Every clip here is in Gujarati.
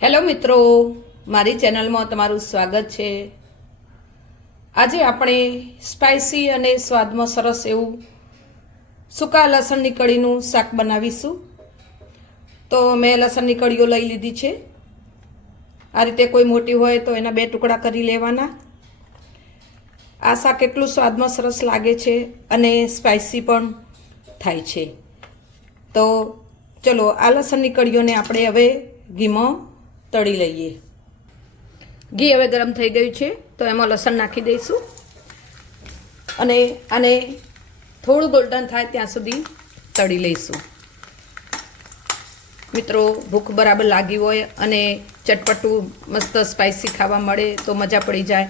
હેલો મિત્રો, મારી ચેનલમાં તમારું સ્વાગત છે। આજે આપણે સ્પાઇસી અને સ્વાદમાં સરસ એવું સૂકા લસણની કઢીનું શાક બનાવીશું। તો મેં લસણની કળીઓ લઈ લીધી છે। આ રીતે કોઈ મોટી હોય તો એના 2 ટુકડા કરી લેવાના। આ શાક એટલું સ્વાદમાં સરસ લાગે છે અને સ્પાઇસી પણ થાય છે। તો ચલો આ લસણની કળીઓને આપણે હવે ઘીમાં તળી લઈએ। ઘી હવે ગરમ થઈ ગયું છે તો એમાં લસણ નાખી દઈશું અને આને થોડું ગોલ્ડન થાય ત્યાં સુધી તળી લઈશું। મિત્રો, ભૂખ બરાબર લાગી હોય અને ચટપટું મસ્ત સ્પાઇસી ખાવા મળે તો મજા પડી જાય।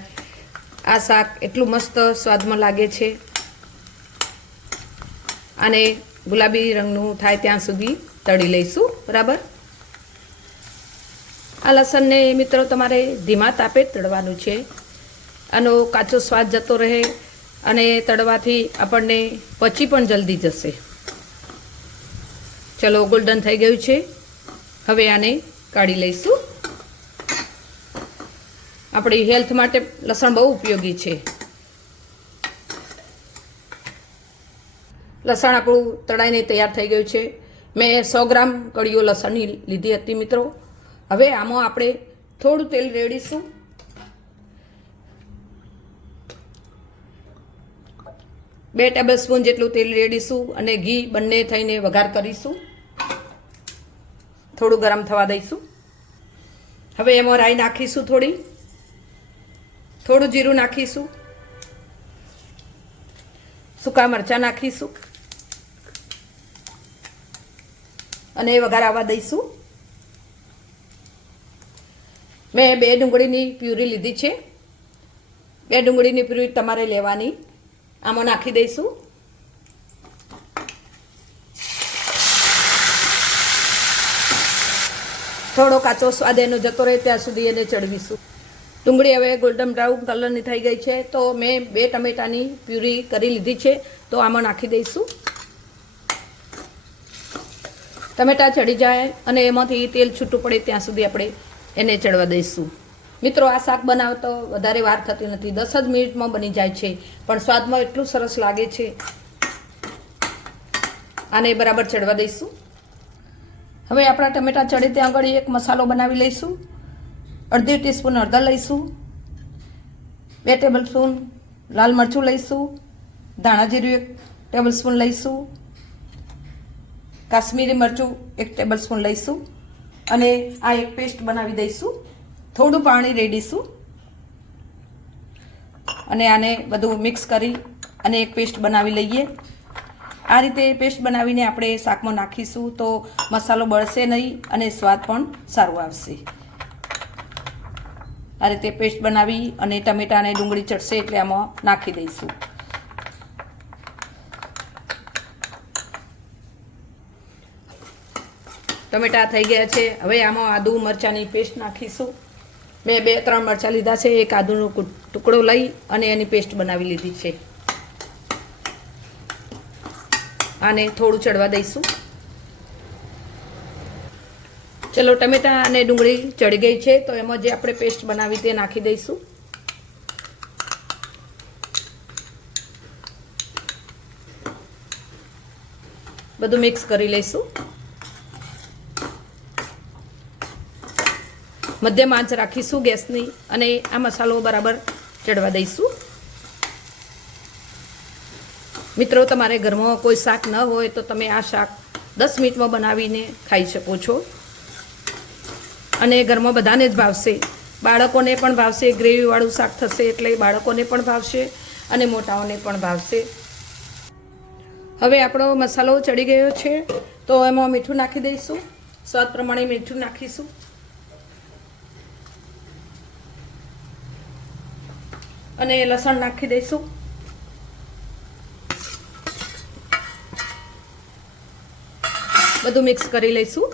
આ શાક એટલું મસ્ત સ્વાદમાં લાગે છે। આને ગુલાબી રંગનું થાય ત્યાં સુધી તળી લઈશું બરાબર। આ લસણને મિત્રો તમારે ધીમા તાપે તળવાનું છે। આનો કાચો સ્વાદ જતો રહે અને તળવાથી આપણને પચી પણ જલ્દી જશે। ચલો, ગોલ્ડન થઈ ગયું છે, હવે આને કાઢી લઈશું। આપણી હેલ્થ માટે લસણ બહુ ઉપયોગી છે। લસણ આપણું તળાઈને તૈયાર થઈ ગયું છે। મેં 100 ગ્રામ કળીઓ લસણની લીધી હતી મિત્રો। હવે આમાં આપણે થોડું તેલ રેડીશું। બે ટેબલસ્પૂન જેટલું તેલ રેડીશું અને ઘી બંને થઈને વઘાર કરીશું। થોડું ગરમ થવા દઈશું। હવે એમાં રાઈ નાખીશું, થોડું જીરું નાખીશું, સૂકા મરચાં નાખીશું અને વઘાર આવવા દઈશું। મેં 2 ડુંગળીની પ્યુરી લીધી છે। 2 ડુંગળીની પ્યુરી તમારે લેવાની। આમાં નાખી દઈશું। થોડો કાચો સ્વાદ એનો જતો રહે ત્યાં સુધી એને ચડવીશું। ડુંગળી હવે ગોલ્ડન બ્રાઉન કલરની થઈ ગઈ છે તો મેં 2 ટમેટાની પ્યુરી કરી લીધી છે તો આમાં નાખી દઈશું। ટમેટા ચડી જાય અને એમાંથી તેલ છૂટું પડે ત્યાં સુધી આપણે એને ચડવા દઈશું। મિત્રો, આ શાક બનાવતો વધારે વાર થતી નથી, 10 જ મિનિટમાં બની જાય છે, પણ સ્વાદમાં એટલું સરસ લાગે છે। આને બરાબર ચડવા દઈશું। હવે આપણા ટમેટા ચડે ત્યાં આગળ એક મસાલો બનાવી લઈશું। અડધી ટીસ્પૂન હળદર લઈશું, 2 ટેબલસ્પૂન લાલ મરચું લઈશું, ધાણા જીરું 1 ટેબલસ્પૂન લઈશું, કાશ્મીરી મરચું 1 ટેબલસ્પૂન લઈશું અને આ એક પેસ્ટ બનાવી દઈશું। થોડું પાણી રેડીશું અને આને બધું મિક્સ કરી અને એક પેસ્ટ બનાવી લઈએ। આ રીતે પેસ્ટ બનાવીને આપણે શાકમાં નાખીશું તો મસાલો બળશે નહીં અને સ્વાદ પણ સારો આવશે। આ રીતે પેસ્ટ બનાવી અને ટમેટા અને ડુંગળી ચડશે એટલે આમાં નાખી દઈશું। ટમેટા થઈ ગયા છે, હવે આમાં આદુ મરચાંની પેસ્ટ નાખીશું। મેં 2-3 મરચાં લીધા છે, એક આદુનો ટુકડો લઈ અને એની પેસ્ટ બનાવી લીધી છે। આને થોડું ચડવા દઈશું। ચલો, ટમેટા અને ડુંગળી ચડી ગઈ છે તો એમાં જે આપણે પેસ્ટ બનાવી તે નાખી દઈશું। બધું મિક્સ કરી લઈશું। મધ્યમ આંચ રાખીશું ગેસની અને આ મસાલો બરાબર ચડવા દઈશું। મિત્રો, તમારે ઘરમાં કોઈ શાક ન હોય તો તમે આ શાક 10 મિનિટમાં બનાવીને ખાઈ શકો છો અને ઘરમાં બધાને જ ભાવશે। બાળકોને પણ ભાવશે, ગ્રેવીવાળું શાક થશે એટલે બાળકોને પણ ભાવશે અને મોટાઓને પણ ભાવશે। હવે આપણો મસાલો ચડી ગયો છે તો એમાં મીઠું નાખી દઈશું। સ્વાદ પ્રમાણે મીઠું નાખીશું અને લસણ નાખી દઈશું। બધું મિક્સ કરી લઈશું।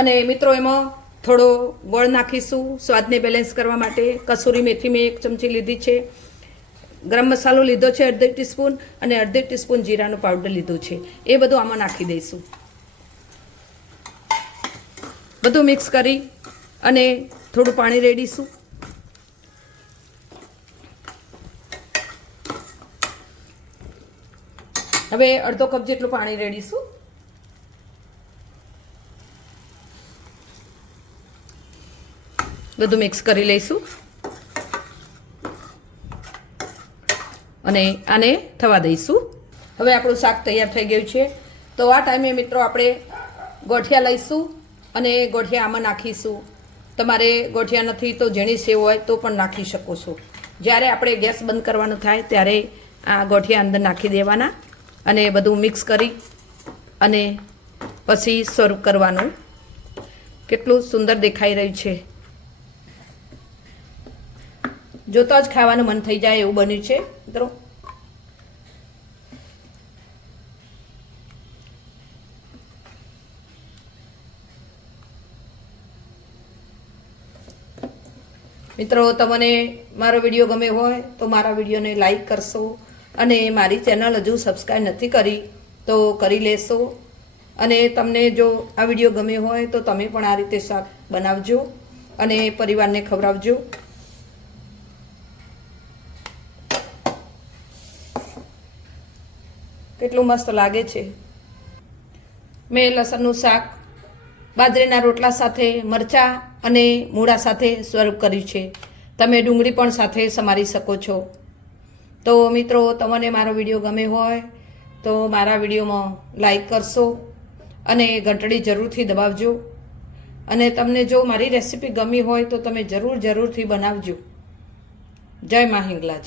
અને મિત્રો, એમાં થોડો ગોળ નાખીશું સ્વાદને બેલેન્સ કરવા માટે। કસૂરી મેથી મેં 1 ચમચી લીધી છે, ગરમ મસાલો લીધો છે 1/2 ટીસ્પૂન અને 1/2 ટીસ્પૂન જીરાનો પાવડર લીધો છે. એ બધું આમાં નાખી દઈશું. બધું મિક્સ કરી અને થોડું પાણી રેડીશું. હવે અડધો કપ જેટલું પાણી રેડીશું. બધું મિક્સ કરી લઈશું અને આને થવા દઈશું. હવે આપણું શાક તૈયાર થઈ ગયું છે. તો આ ટાઈમે મિત્રો આપણે ગોઠિયા લઈશું અને ગોઠિયા આમાં નાખીશું. તમારે ગોઠિયા નથી તો ઝીણી સેવ હોય તો પણ નાખી શકો છો. જ્યારે આપણે ગેસ બંધ કરવાનું થાય ત્યારે આ ગોઠિયા અંદર નાખી દેવાના અને બધું મિક્સ કરી અને પછી સર્વ કરવાનું. કેટલું સુંદર દેખાઈ રહ્યું છે. જોતા જ ખાવાનું મન થઈ જાય એવું બન્યું છે મિત્રો. મિત્રો તમને મારો વિડીયો ગમે હોય તો મારા વિડીયોને લાઈક કરશો અને મારી ચેનલ હજુ સબસ્ક્રાઈબ નથી કરી તો કરી લેશો. અને તમને જો આ વિડીયો ગમે હોય તો તમે પણ આ રીતે શાક બનાવજો અને પરિવારને ખવડાવજો. કેટલું મસ્ત લાગે છે. મેં લસણનું શાક બાજરીના રોટલા સાથે મરચાં અને મૂળા સાથે સર્વ કર્યું છે. તમે ડુંગળી પણ સાથે સમારી શકો છો. તો મિત્રો તમને મારો વિડીયો ગમે હોય તો મારા વિડીયોમાં લાઈક કરશો અને ઘંટડી જરૂરથી દબાવજો. અને તમને જો મારી રેસીપી ગમી હોય તો તમે જરૂરથી બનાવજો. જય મા હિંગલાજ.